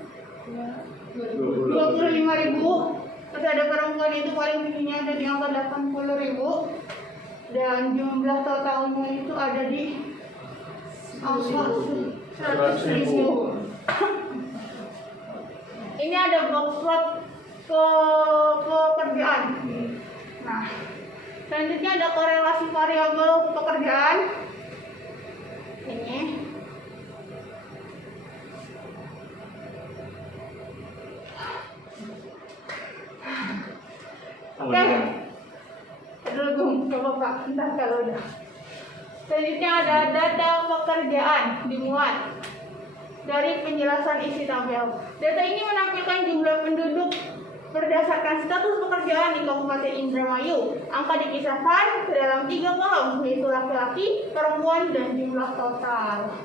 25 ribu. Terus ada perempuan itu paling tingginya ada di angka 80 ribu. Dan jumlah totalnya itu ada di angka 100 ribu. Ini ada box plot pekerjaan. Nah, selanjutnya ada korelasi variabel pekerjaan. Ini oke. Dulu coba Pak, entar kalau udah. Selanjutnya ada data pekerjaan dimuat. dari penjelasan isi tabel. Data ini menampilkan jumlah penduduk berdasarkan status pekerjaan di Kabupaten Indramayu. Angka dikisahkan ke dalam 3 kolom, yaitu laki-laki, perempuan, dan jumlah total.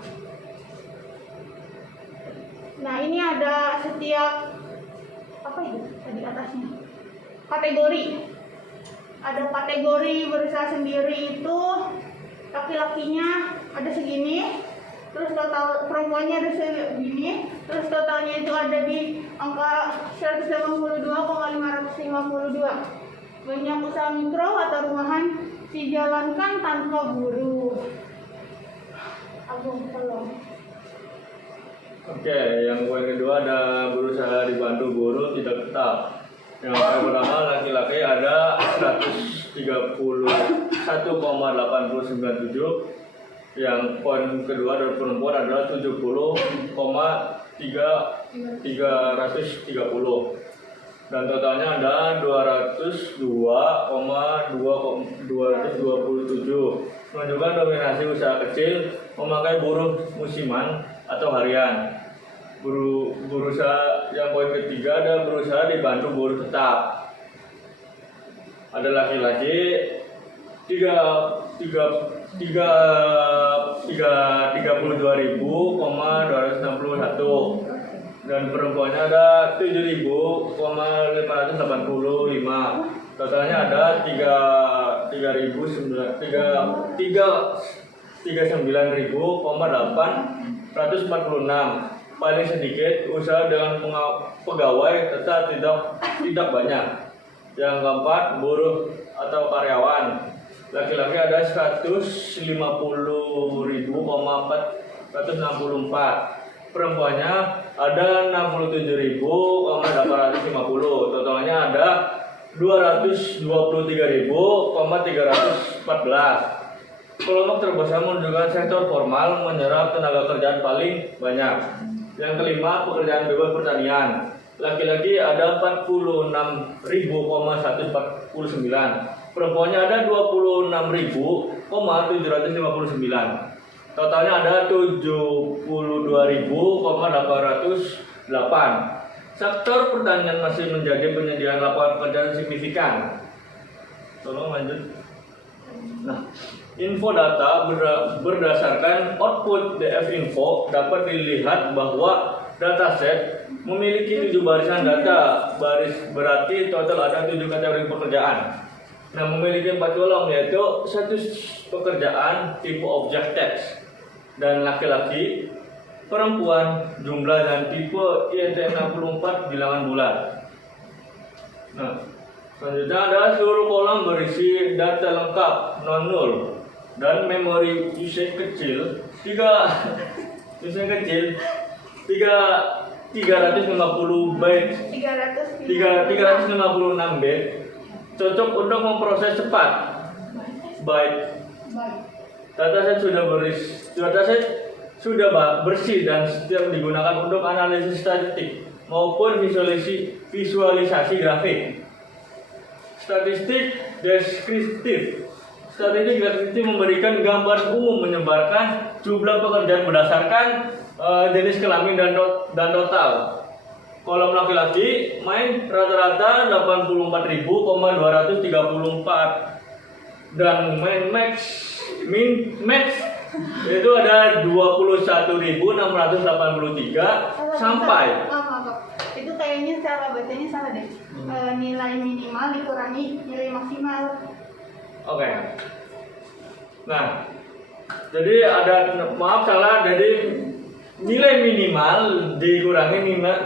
Nah, ini ada setiap apa itu tadi atasnya? Kategori. Ada kategori berusaha sendiri itu laki-lakinya ada segini, terus total perempuannya ada segini, terus totalnya itu ada di angka 182,552. Banyak usaha mikro atau rumahan dijalankan tanpa buruh. Agung tolong. Oke, yang poin kedua ada berusaha dibantu buruh tidak tetap. Yang poin pertama laki-laki ada 131,897. Yang poin kedua dari perempuan adalah 70,330. Dan totalnya ada 202,227. Menunjukkan dominasi usaha kecil memakai buruh musiman atau harian. Berusaha yang poin ketiga ada berusaha dibantu buruh tetap. Ada laki-laki 32.261 dan perempuannya ada 7.585. Totalnya ada 39.846. Paling sedikit usaha dengan pegawai tetap tidak banyak. Yang keempat, buruh atau karyawan. Laki-laki ada 150.464. Perempuannya ada 67.850. Totalnya ada 223.314. Kelompok terbesar menunjukkan sektor formal menyerap tenaga kerjaan paling banyak. Yang kelima, pekerjaan bebas pertanian. Laki-laki ada 46.149. Perempuannya ada 26.759. Totalnya ada 72.808. Sektor pertanian masih menjadi penyediaan lapangan pekerjaan signifikan. Tolong lanjut. Nah, info data berdasarkan output DF Info dapat dilihat bahwa dataset memiliki 7 barisan data. Baris berarti total ada 7 kategori pekerjaan. Nah, memiliki 4 kolom, yaitu status pekerjaan, tipe objek teks, dan laki-laki, perempuan, jumlah dan tipe INT64 bilangan bulan. Nah, selanjutnya adalah seluruh kolom berisi data lengkap non-null dan memori usage kecil 350 byte 356 byte cocok untuk memproses cepat. Byte dataset sudah bersih dan setiap digunakan untuk analisis statistik maupun visualisasi grafik. Statistik deskriptif. Statistik deskriptif memberikan gambar umum menyebarkan jumlah pekerjaan berdasarkan jenis kelamin dan total. Kolom laki-laki main rata-rata 84.234 dan min max itu ada 21.683 sampai. Itu kayaknya cara bacanya salah deh. Nilai minimal dikurangi nilai maksimal. Oke. Nah, jadi jadi nilai minimal dikurangi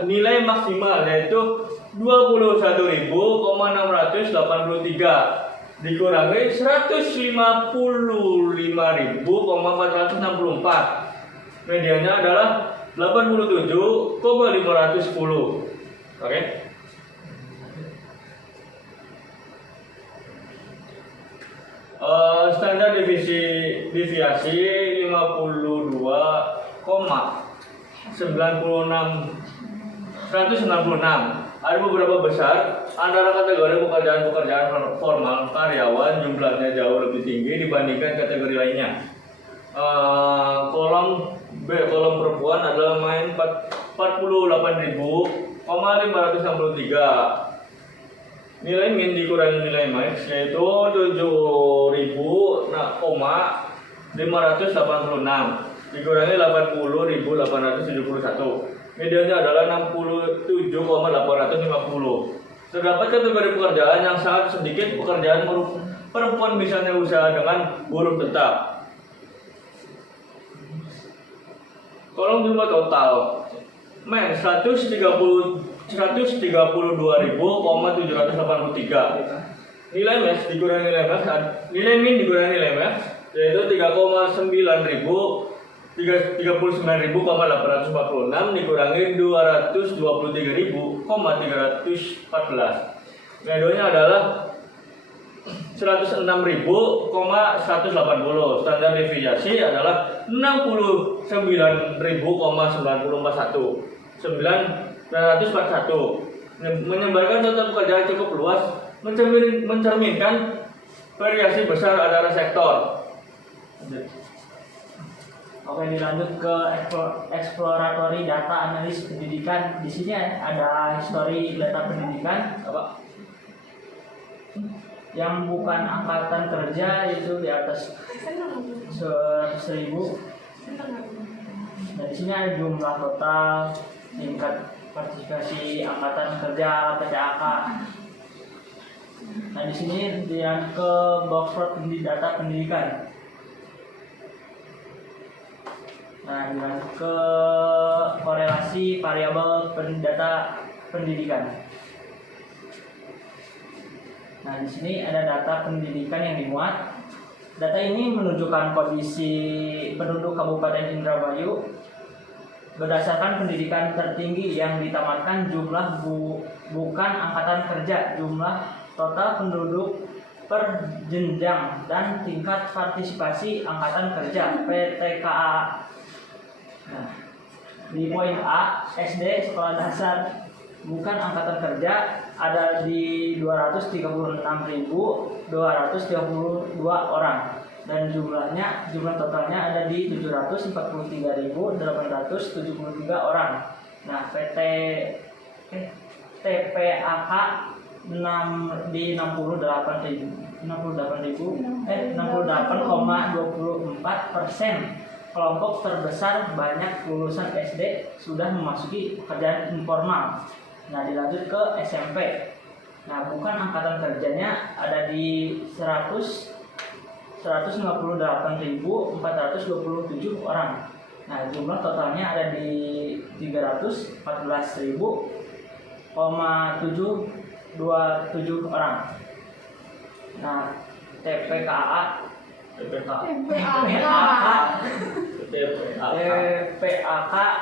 nilai maksimal, yaitu 21.683 dikurangi 155.464. Medianya adalah 87,510. Oke. Standar deviasi 196. Ada beberapa besar antara kategori pekerjaan formal karyawan, jumlahnya jauh lebih tinggi dibandingkan kategori lainnya. Kolom B. Kolom perempuan adalah main 48.563. Nilai min dikurangi nilai max yaitu 7.586 dikurangi 80.871. Medianya adalah 67,850. Terdapat kategori pekerjaan yang sangat sedikit pekerjaan perempuan misalnya usaha dengan buruh tetap. Kolom jumlah total men 132.783. Nilai max dikurangi nilai max, nilai min dikurangi nilai max yaitu 39.846 dikurangi 223.314. Medianya adalah 106.180. Standar deviasi adalah 69.090,941. 941. Menyebarkan total pekerjaan cukup luas, mencerminkan variasi besar antara sektor. Oke, dilanjut ke exploratory data analis pendidikan. Di sini ada histori data pendidikan Apa? yang bukan angkatan kerja, itu di atas 1.000. Nah, di sini ada jumlah total, tingkat partisipasi angkatan kerja PTAK. Nah, di sini dia ke box plot data pendidikan. Nah, dilanjut ke korelasi variabel data pendidikan. Nah, di sini ada data pendidikan yang dimuat. Data ini menunjukkan kondisi penduduk Kabupaten Indramayu berdasarkan pendidikan tertinggi yang ditamatkan, jumlah bukan angkatan kerja, jumlah total penduduk per jenjang, dan tingkat partisipasi angkatan kerja PTKA. Nah, di poin A, SD sekolah dasar bukan angkatan kerja ada di 236.232 orang, dan jumlah totalnya ada di 743.873 orang. Nah, TPAK 68,24%. Kelompok terbesar banyak lulusan SD sudah memasuki pekerjaan informal. Nah, dilanjut ke SMP. Nah, bukan angkatan kerjanya ada di 158.427 orang. Nah, jumlah totalnya ada di 314.000,727 orang. Nah, TPAK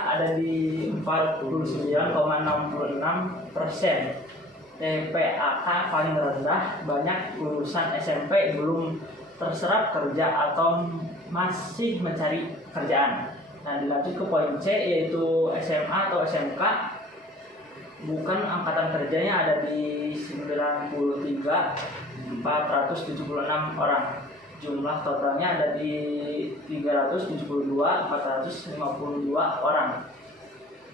ada di 49,66%. TPAK paling rendah banyak lulusan SMP belum terserap kerja atau masih mencari kerjaan. Nah, dilanjut ke poin C, yaitu SMA atau SMK. Bukan angkatan kerjanya ada di 93.476 orang. Jumlah totalnya ada di 372.452 orang.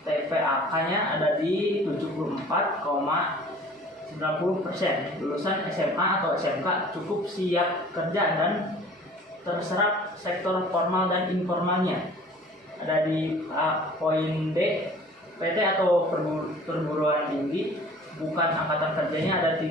TPAK-nya ada di 74,90%. Lulusan SMA atau SMK cukup siap kerja dan terserap sektor formal dan informalnya. Ada di poin D, PT atau perguruan tinggi bukan angkatan kerjanya ada di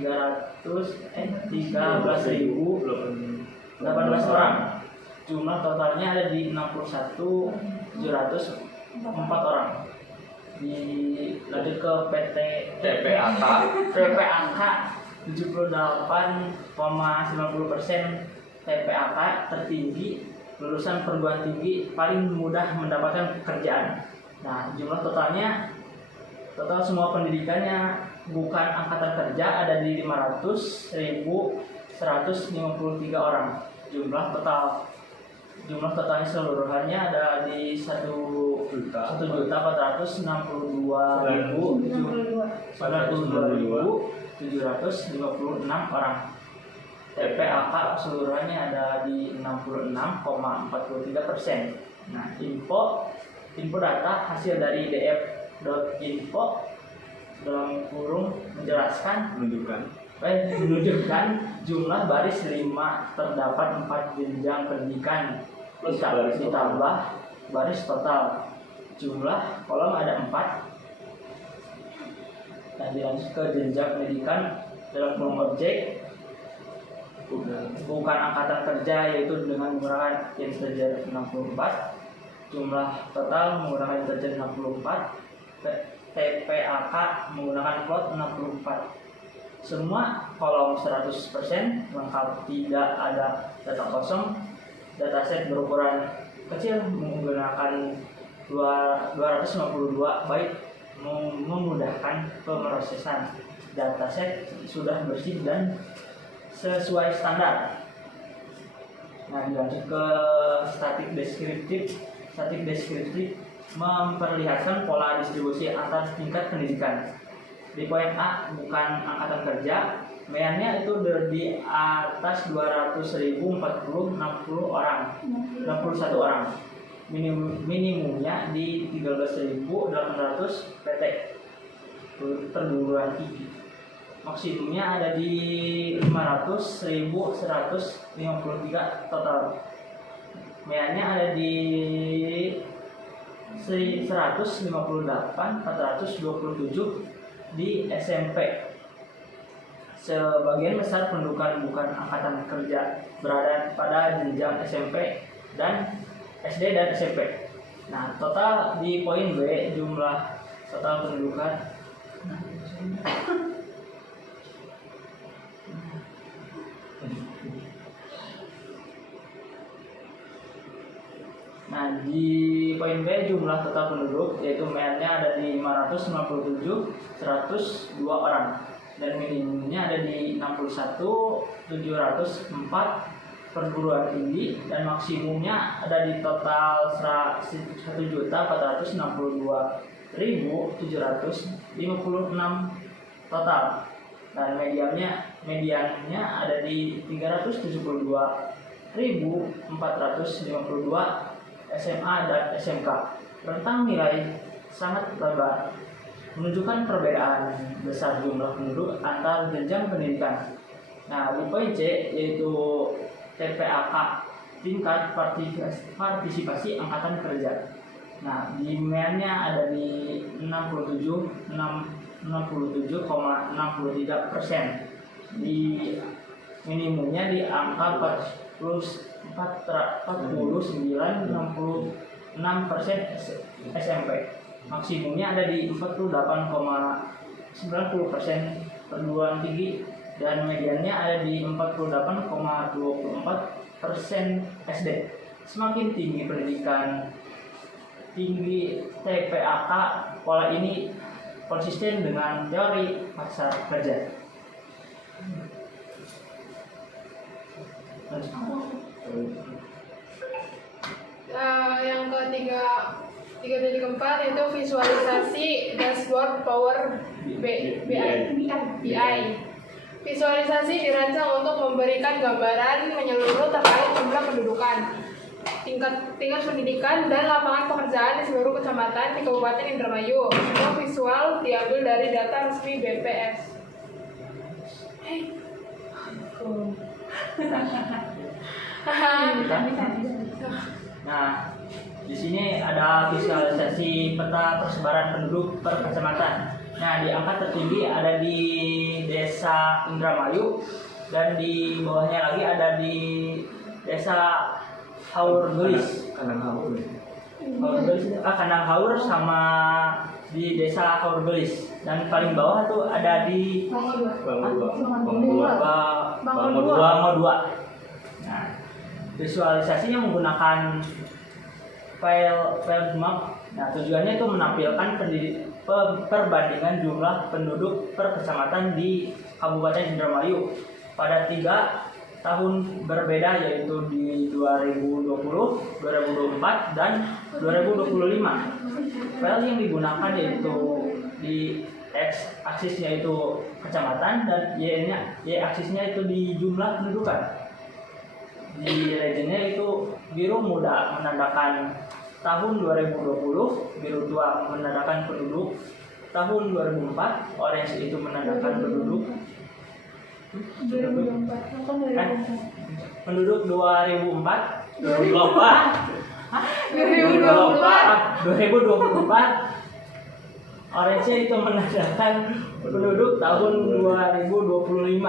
13.018 orang. Jumlah totalnya ada di 61.704 orang. Dilanjut ke PT TPAK 78,90%. TPAK tertinggi lulusan perguruan tinggi paling mudah mendapatkan pekerjaan. Nah, jumlah total semua pendidikannya bukan angkatan kerja ada di 500.153 orang. Jumlah totalnya seluruhannya ada di 1.142.756 orang. TPAK seluruhannya ada di 66,43%. Nah, info data hasil dari df.info dalam kurung menunjukkan jumlah baris 5 terdapat 4 jenjang pendidikan Plus baris ditambah baris total. Jumlah kolom ada 4. Nah, dilanjut ke jenjang pendidikan dalam kurung objek bukan angkatan kerja, yaitu dengan menggunakan integer 64. Jumlah total menggunakan integer 64. TPAK menggunakan float 64. Semua kolom 100% lengkap, tidak ada data kosong. Dataset berukuran kecil menggunakan 252 byte memudahkan pemrosesan. Dataset sudah bersih dan sesuai standar. Nah, dilanjut ke static deskriptif memperlihatkan pola distribusi antar tingkat pendidikan. Di poin A bukan angkatan kerja, meannya itu di atas 200.000 60 orang, 61 orang. Minimumnya di 13.800 PT perguruan tinggi. Maksimumnya ada di 500.153 total. Meannya ada di 158.427 di SMP. Sebagian besar pendudukan bukan angkatan kerja berada pada jenjang SMP dan SD dan SMP. Nah, total di poin B jumlah total pendudukan. Nah, di poin B jumlah total penduduk yaitu meannya ada di 557.102 orang dan minimumnya ada di 61.704 perguruan tinggi dan maksimumnya ada di total 1.462.756 total dan mediannya ada di 372.452 SMA dan SMK. Rentang nilai sangat lebar, menunjukkan perbedaan besar jumlah penduduk antar jenjang pendidikan. Nah, di poin C yaitu TPAK, tingkat partisipasi angkatan kerja. Nah, demand-nya ada di 67,63%. Di minimumnya di angka 49,66% SMP. Maksimumnya ada di 48,90% perguruan tinggi dan mediannya ada di 48,24% SD. Semakin tinggi pendidikan tinggi TPAK, pola ini konsisten dengan teori pasar kerja. Yang keempat itu visualisasi dashboard Power BI. Visualisasi dirancang untuk memberikan gambaran menyeluruh terkait jumlah pendudukan, tingkat pendidikan dan lapangan pekerjaan di seluruh kecamatan di Kabupaten Indramayu. Semua visual diambil dari data resmi BPS. Nah, di sini ada visualisasi peta persebaran penduduk per kecamatan. Nah, di angka tertinggi ada di Desa Indramayu dan di bawahnya lagi ada di Desa Haurgelis. Kandang Haur sama di Desa Haurgelis dan paling bawah tuh ada di Bango 2. Nah, visualisasinya menggunakan file map. Nah, tujuannya itu menampilkan perbandingan jumlah penduduk per kecamatan di Kabupaten Indramayu pada 3 tahun berbeda, yaitu di 2020, 2024, dan 2025. File yang digunakan yaitu di X aksisnya itu kecamatan dan Y aksisnya itu di jumlah pendudukan. Di regionnya itu biru muda menandakan tahun 2020 biru tua menandakan penduduk, tahun 2004 orange itu menandakan penduduk, 2024 kan 2024 penduduk 2004 orange itu menandakan penduduk tahun 2025.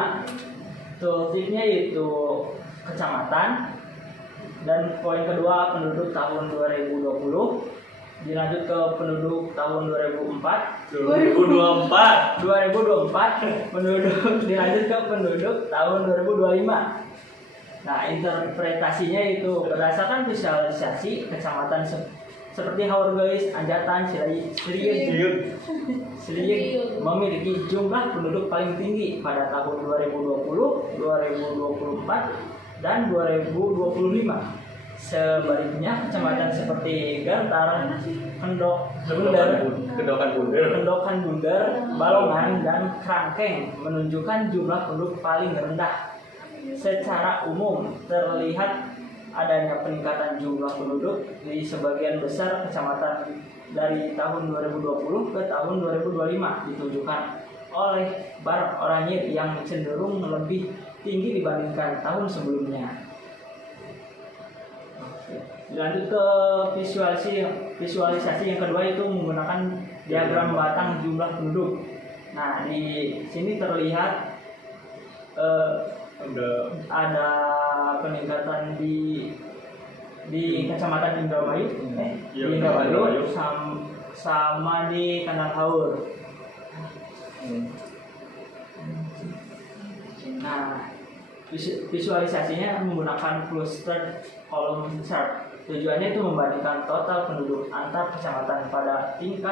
Tooltipnya itu kecamatan, dan poin kedua penduduk tahun 2020, dilanjut ke penduduk tahun 2004 penduduk, dilanjut ke penduduk tahun 2025. Nah, interpretasinya itu berdasarkan visualisasi kecamatan seperti Haurgeis, Anjatan, Siliut memiliki jumlah penduduk paling tinggi pada tahun 2020, 2024, dan 2025. Sebaliknya, kecamatan seperti Gantar, Kendokan Bundar, Balongan, dan Krangkeng menunjukkan jumlah penduduk paling rendah. Secara umum terlihat adanya peningkatan jumlah penduduk di sebagian besar kecamatan dari tahun 2020 ke tahun 2025 ditunjukkan oleh bar oranye yang cenderung lebih tinggi dibandingkan tahun sebelumnya. Lanjut ke visualisasi yang kedua, itu menggunakan diagram batang jumlah penduduk. Nah, di sini terlihat ada peningkatan di Kecamatan Indramayu, di Indramayu sama di Kandang Haur. Nah, visualisasinya menggunakan cluster column chart. Tujuannya itu membandingkan total penduduk antar kecamatan pada 3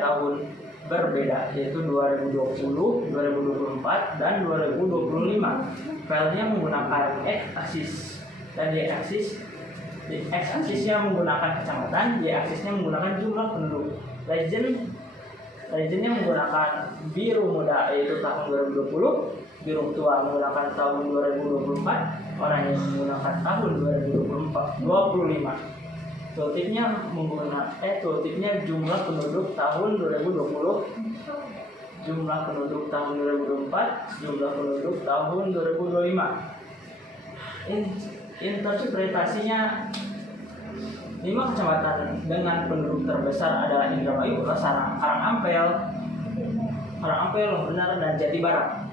tahun berbeda, yaitu 2020, 2024, dan 2025. Filenya menggunakan X-aksis dan Y-aksis. X-aksisnya menggunakan kecamatan, Y-aksisnya menggunakan jumlah penduduk. Legendnya menggunakan biru muda, yaitu tahun 2020, biru tua menggunakan tahun 2024, oranye menggunakan tahun 2025. Tooltipnya jumlah penduduk tahun 2020, jumlah penduduk tahun 2024, jumlah penduduk tahun 2025. Interpretasinya, 5 kecamatan dengan penduduk terbesar adalah Indramayu, Karangampel, Benar, dan Jati Barat.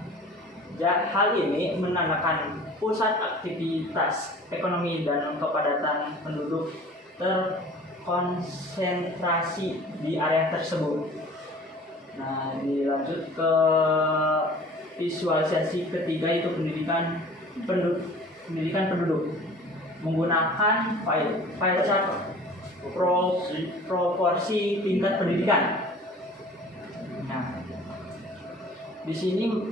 Hal ini menandakan pusat aktivitas ekonomi dan kepadatan penduduk terkonsentrasi di area tersebut. Nah, dilanjut ke visualisasi ketiga, itu pendidikan penduduk menggunakan pie chart proporsi tingkat pendidikan. Nah, di sini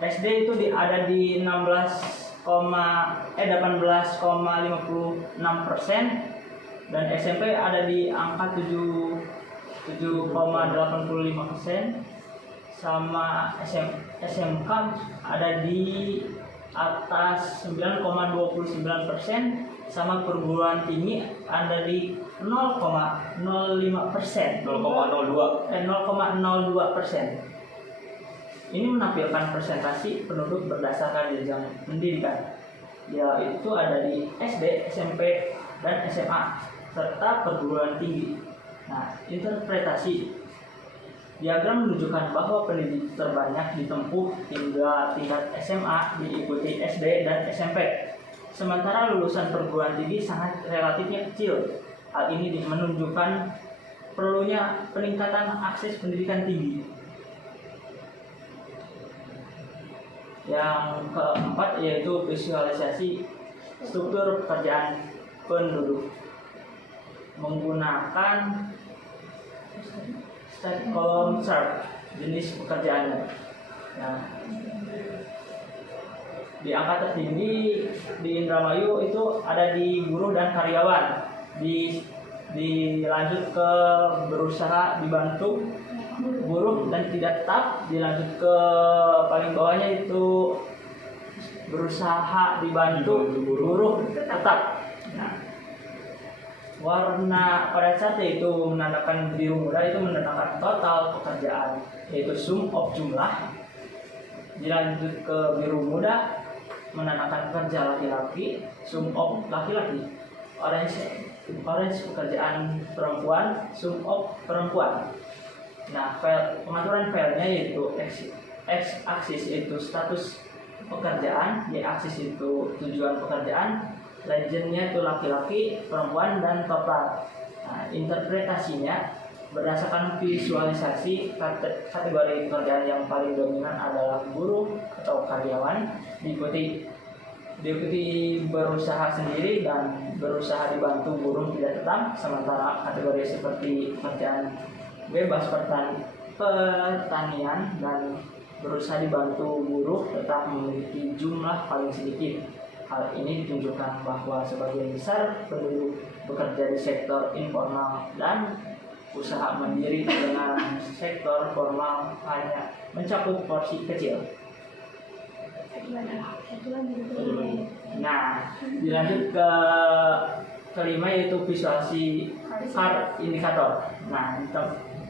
SD itu ada di 18,56%, dan SMP ada di angka 7,85%, sama SMK ada di atas 9,29%, sama perguruan tinggi ada di 0,05%, 0,02%. Ini menampilkan presentasi penduduk berdasarkan jenjang pendidikan, yaitu ada di SD, SMP, dan SMA, serta perguruan tinggi. Nah, interpretasi diagram menunjukkan bahwa pendidik terbanyak ditempuh hingga tingkat SMA, diikuti SD dan SMP. Sementara lulusan perguruan tinggi sangat relatifnya kecil. Hal ini menunjukkan perlunya peningkatan akses pendidikan tinggi. Yang keempat yaitu visualisasi struktur pekerjaan penduduk menggunakan state column chart jenis pekerjaannya. Nah, di angka tertinggi di Indramayu itu ada di buruh dan karyawan. Dilanjut ke berusaha dibantu, buruh dan tidak tetap. Dilanjut ke paling bawahnya itu berusaha dibantu buruh tetap. Nah, warna pada saat itu menandakan biru muda itu menandakan total pekerjaan, yaitu sum of jumlah. Dilanjut ke biru muda menandakan kerja laki-laki, sum of laki-laki. Orange pekerjaan perempuan, sum of perempuan. Nah, pengaturan filenya yaitu X aksis itu status pekerjaan, Y aksis itu tujuan pekerjaan, legendnya itu laki-laki, perempuan, dan total. Nah, interpretasinya berdasarkan visualisasi kategori pekerjaan yang paling dominan adalah buruh atau karyawan, diikuti berusaha sendiri dan berusaha dibantu buruh tidak tetap. Sementara kategori seperti pekerjaan bebas pertanian dan berusaha dibantu buruh tetap memiliki jumlah paling sedikit. Hal ini ditunjukkan bahwa sebagian besar penduduk bekerja di sektor informal dan usaha mandiri dengan sektor formal hanya mencakup porsi kecil. Nah, dilanjut ke kelima yaitu visualisasi indikator. Nah,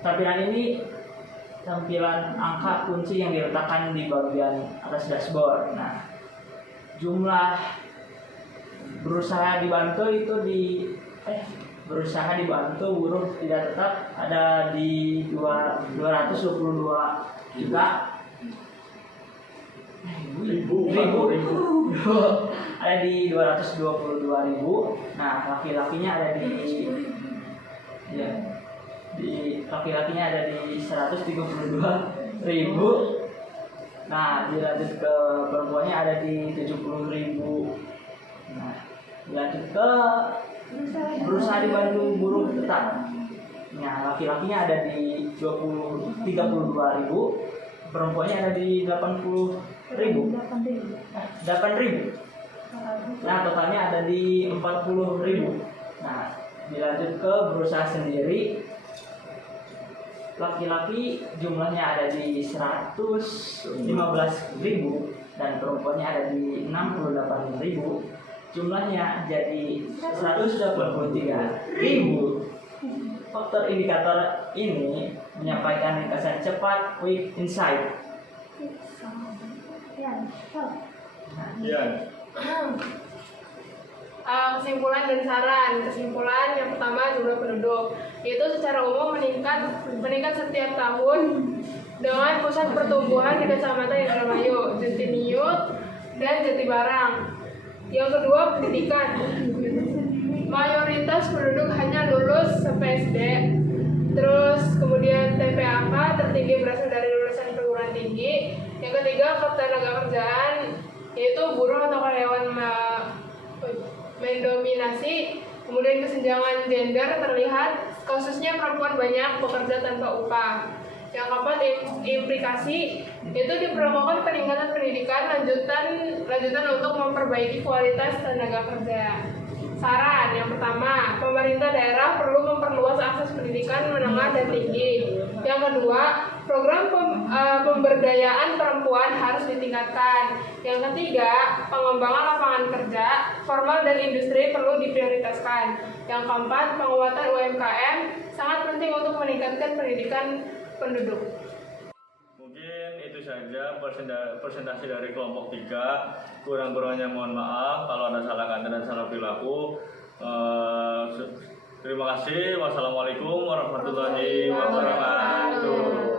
tampilan ini tampilan angka kunci yang diletakkan di bagian atas dashboard. Nah, jumlah berusaha dibantu itu berusaha dibantu buruh tidak tetap ada di 222 juta ribu ada di 222.000. Nah, laki-lakinya ada di laki-lakinya ada di 132.000. Nah, dilanjut ke perempuannya ada di 70.000. Nah, dilanjut ke berusaha dibantu buruh tetap. Nah, laki-lakinya ada di 32.000, perempuannya ada di 80.000. 8.000. Nah, totalnya ada di 40.000. Nah, dilanjut ke berusaha sendiri. Laki-laki jumlahnya ada di 115.000 dan perempuannya ada di 68.000. Jumlahnya jadi 123.000. Faktor indikator ini menyampaikan ringkasan cepat, quick insight. Kesimpulan dan saran. Kesimpulan yang pertama, jumlah penduduk itu secara umum meningkat setiap tahun dengan pusat pertumbuhan di Kecamatan Indramayu, Jatiniut, dan Jatibarang. Yang kedua, pendidikan. Mayoritas penduduk hanya lulus sampai SD. Terus kemudian TPAK tertinggi berasal dari lulusan perguruan tinggi. Yang ketiga, ketenaga kerjaan yaitu buruh atau karyawan mendominasi. Kemudian kesenjangan gender terlihat, khususnya perempuan banyak bekerja tanpa upah. Yang keempat, implikasi itu diperlukan peningkatan pendidikan lanjutan untuk memperbaiki kualitas tenaga kerja. Saran yang pertama, pemerintah daerah perlu memperluas akses pendidikan menengah dan tinggi. Yang kedua, program pemberdayaan perempuan harus ditingkatkan. Yang ketiga, pengembangan lapangan kerja formal dan industri perlu diprioritaskan. Yang keempat, penguatan UMKM sangat penting untuk meningkatkan pendidikan penduduk. Mungkin itu saja presentasi dari kelompok 3. Kurang-kurangnya mohon maaf kalau ada salah kata dan salah perilaku. Terima kasih. Wassalamualaikum warahmatullahi wabarakatuh.